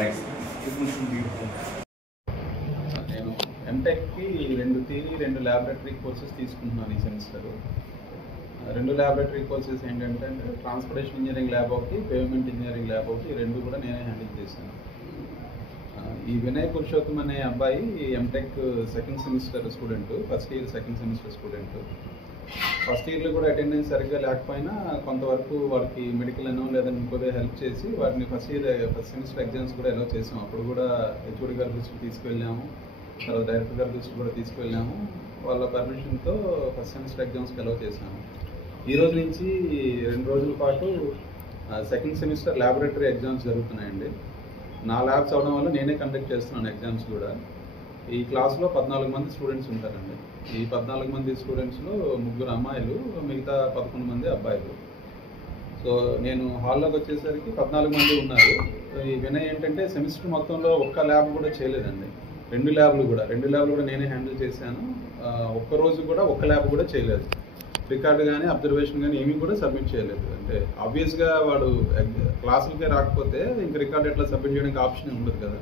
Right. నేను ఎంటెక్కి 2 theory 2 laboratory courses తీసుకుంటున్నాను ఈ సెమిస్టర్. 2 ల్యాబొరేటరీ కోర్సెస్ ఏంటంటే ట్రాన్స్పోర్టేషన్ ఇంజనీరింగ్ ల్యాబ్ ఒకటి, పేమెంట్ ఇంజనీరింగ్ ల్యాబ్ ఒకటి, 2 కూడా నేనే హ్యాండిల్ చేశాను. ఈ వినయ్ పురుషోత్తం అనే అబ్బాయి M Tech second semester student, first year second semester student. First ఇయర్లో కూడా అటెండెన్స్ సరిగ్గా లేకపోయినా కొంతవరకు వాడికి మెడికల్ అనో లేదని ఇంకోదే హెల్ప్ చేసి వాటిని ఫస్ట్ సెమిస్టర్ ఎగ్జామ్స్ కూడా అలౌ చేసాము. అప్పుడు కూడా హెచ్ఓడి గారి దృష్టికి తీసుకువెళ్ళాము, తర్వాత డైరెక్టర్ గారి దృష్టికి కూడా తీసుకువెళ్ళాము. వాళ్ళ పర్మిషన్తో ఫస్ట్ సెమిస్టర్ ఎగ్జామ్స్కి అలౌ చేసాము. ఈ రోజు నుంచి 2 రోజుల పాటు సెకండ్ సెమిస్టర్ ల్యాబొరేటరీ ఎగ్జామ్స్ జరుగుతున్నాయండి. నా ల్యాబ్స్ అవడం వల్ల నేనే కండక్ట్ చేస్తున్నాను ఎగ్జామ్స్ కూడా. ఈ క్లాస్లో 14 మంది స్టూడెంట్స్ ఉంటారండి. ఈ 14 మంది స్టూడెంట్స్లో 3 అమ్మాయిలు, మిగతా 11 మంది అబ్బాయిలు. సో నేను హాల్లోకి వచ్చేసరికి 14 మంది ఉన్నారు. ఈ వినయ్ ఏంటంటే సెమిస్టర్ మొత్తంలో ఒక్క ల్యాబ్ కూడా చేయలేదండి. 2 ల్యాబ్లు కూడా నేనే హ్యాండిల్ చేశాను. ఒక్కరోజు కూడా ఒక్క ల్యాబ్ కూడా చేయలేదు. రికార్డు కానీ అబ్జర్వేషన్ కానీ ఏమీ కూడా సబ్మిట్ చేయలేదు. అంటే ఆబ్వియస్గా వాడు క్లాసులకే రాకపోతే ఇంక రికార్డు ఎట్లా సబ్మిట్ చేయడానికి ఆప్షన్ ఉండదు కదా.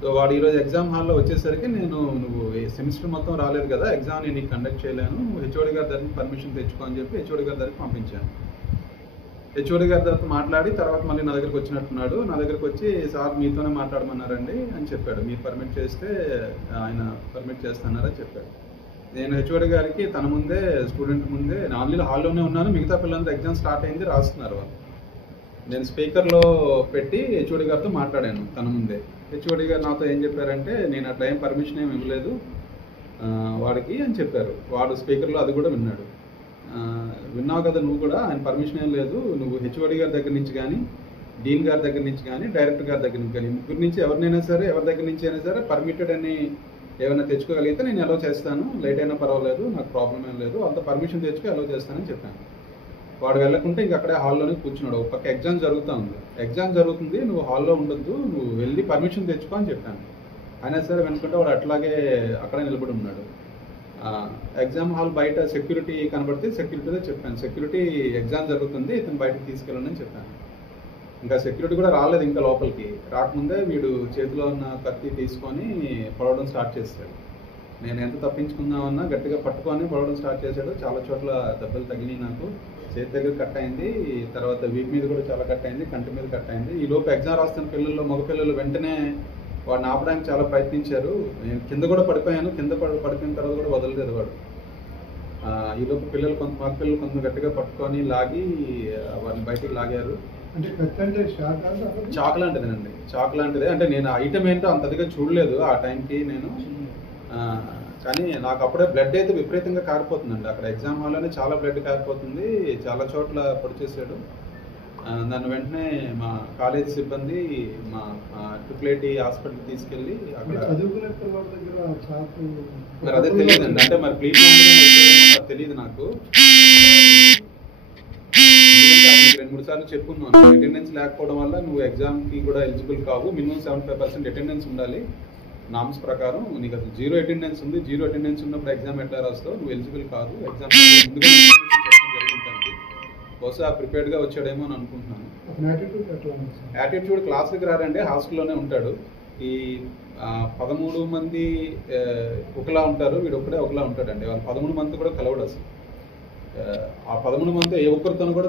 సో వాడు ఈరోజు ఎగ్జామ్ హాల్లో వచ్చేసరికి నువ్వు సెమిస్టర్ మొత్తం రాలేదు కదా, ఎగ్జామ్ నేను నీకు కండక్ట్ చేయలేను, హెచ్ఓడి గారి దగ్గరికి పర్మిషన్ తెచ్చుకో అని చెప్పి హెచ్ఓడి గారి దగ్గరికి పంపించాను. హెచ్ఓడి గారి దగ్గర మాట్లాడి తర్వాత మళ్ళీ నా దగ్గరికి వచ్చినట్టున్నాడు. నా దగ్గరికి వచ్చి సార్ మీతోనే మాట్లాడమన్నారండి అని చెప్పాడు. మీరు పర్మిట్ చేస్తే ఆయన పర్మిట్ చేస్తున్నారని చెప్పాడు. నేను హెచ్ఓడి గారికి తన ముందే స్టూడెంట్ ముందే ఆన్లైన్ హాల్లోనే ఉన్నాను, మిగతా పిల్లలంతా ఎగ్జామ్ స్టార్ట్ అయింది రాస్తున్నారు వాళ్ళు. నేను స్పీకర్లో పెట్టి హెచ్ఓడి గారితో మాట్లాడాను తన ముందే. హెచ్ఓడి గారు నాతో ఏం చెప్పారంటే నేను అట్లా ఏం పర్మిషన్ ఏమి ఇవ్వలేదు వాడికి అని చెప్పారు. వాడు స్పీకర్లో అది కూడా విన్నాడు. విన్నావు కదా నువ్వు కూడా, ఆయన పర్మిషన్ ఏం లేదు, నువ్వు హెచ్ఓడి గారి దగ్గర నుంచి కానీ డీన్ గారి దగ్గర నుంచి కానీ డైరెక్టర్ గారి దగ్గర నుంచి కానీ ముగ్గురు నుంచి ఎవరినైనా సరే ఎవరి దగ్గర నుంచి అయినా సరే పర్మిటెడ్ అని ఏమైనా తెచ్చుకోగలిగితే నేను అలౌ చేస్తాను, లేట్ అయినా పర్వాలేదు, నాకు ప్రాబ్లం ఏం లేదు, అంత పర్మిషన్ తెచ్చుకో అలౌ చేస్తానని చెప్పాను. వాడు వెళ్ళకుంటే ఇంక అక్కడే హాల్లోనే కూర్చున్నాడు. ఒక పక్క ఎగ్జామ్ జరుగుతుంది, నువ్వు హాల్లో ఉండొద్దు, నువ్వు వెళ్ళి పర్మిషన్ తెచ్చుకో అని చెప్పాను. అయినా సరే వెనుకుంటే వాడు అట్లాగే అక్కడే నిలబడి ఉన్నాడు. ఎగ్జామ్ హాల్ బయట సెక్యూరిటీ కనబడితే సెక్యూరిటీతో చెప్పాను, సెక్యూరిటీ ఎగ్జామ్ జరుగుతుంది ఇతను బయటకు తీసుకెళ్ళండి చెప్పాను. ఇంకా సెక్యూరిటీ కూడా రాలేదు. ఇంకా లోపలికి రాకముందే వీడు చేతిలో ఉన్న కత్తి తీసుకొని పొడవడం స్టార్ట్ చేశాడు. నేను ఎంత తప్పించుకుందామన్నా గట్టిగా పట్టుకొని పొడవడం స్టార్ట్ చేశాడు. చాలా చోట్ల దెబ్బలు తగిలినాయి నాకు. చేతి దగ్గర కట్ అయింది, తర్వాత వీపు మీద కూడా చాలా కట్ అయింది, కంటి మీద కట్ అయింది. ఈ లోపు ఎగ్జామ్ రాస్తున్న మగపిల్లలు వెంటనే వాడిని ఆపడానికి చాలా ప్రయత్నించారు. నేను కింద కూడా పడిపోయాను. కింద పడిపోయిన తర్వాత కూడా వదలలేదు వాడు. ఈ లోపు మగపిల్లలు కొంత గట్టిగా పట్టుకొని లాగి వాడిని బయటికి లాగారు. చాక్ లాంటిదేనండి, చాక్ లాంటిదే. అంటే నేను ఐటమ్ ఏంటో అంతదిగా చూడలేదు ఆ టైంకి నేను. కానీ నాకు అప్పుడే బ్లడ్ అయితే విపరీతంగా కారిపోతుందండి. అక్కడ ఎగ్జామ్ హాల్లోనే చాలా బ్లడ్ కారిపోతుంది, చాలా చోట్ల పొడిచేసాడు. నన్ను వెంటనే మా కాలేజీ సిబ్బంది మా ట్రిపుల్ హాస్పిటల్కి తీసుకెళ్ళి అక్కడ మరి అదే తెలియదండి. అంటే మరి ప్లీజ్ తెలియదు నాకు. 2-3 సార్లు చెప్పుకున్నాను, అటెండెన్స్ లేకపోవడం వల్ల నువ్వు ఎగ్జామ్కి కూడా ఎలిజిబుల్ కావు, మినిమం 75% అటెండెన్స్ ఉండాలి నామ్స్ ప్రకారం. నీకు అసలు 0 అటెండెన్స్ ఉంది, 0 అటెండెన్స్ ఉన్నప్పుడు ఎగ్జామ్ ఎట్లా రాస్తావు, నువ్వు ఎలిజిబుల్ కాదు. ఎగ్జామ్ ముందుగా జరిగింది, బహుశా ప్రిపేర్డ్గా వచ్చాడేమో అని అనుకుంటున్నాను. యాటిట్యూడ్ క్లాస్కి రారండి, హాస్టల్లోనే ఉంటాడు. ఈ 13 మంది ఒకలా ఉంటారు, వీడు ఒకడే ఒకలా ఉంటాడండి. వాళ్ళు 13 మంది కూడా కలవడు అసలు. ఆ 13 మంది ఏ ఒక్కరితోనూ కూడా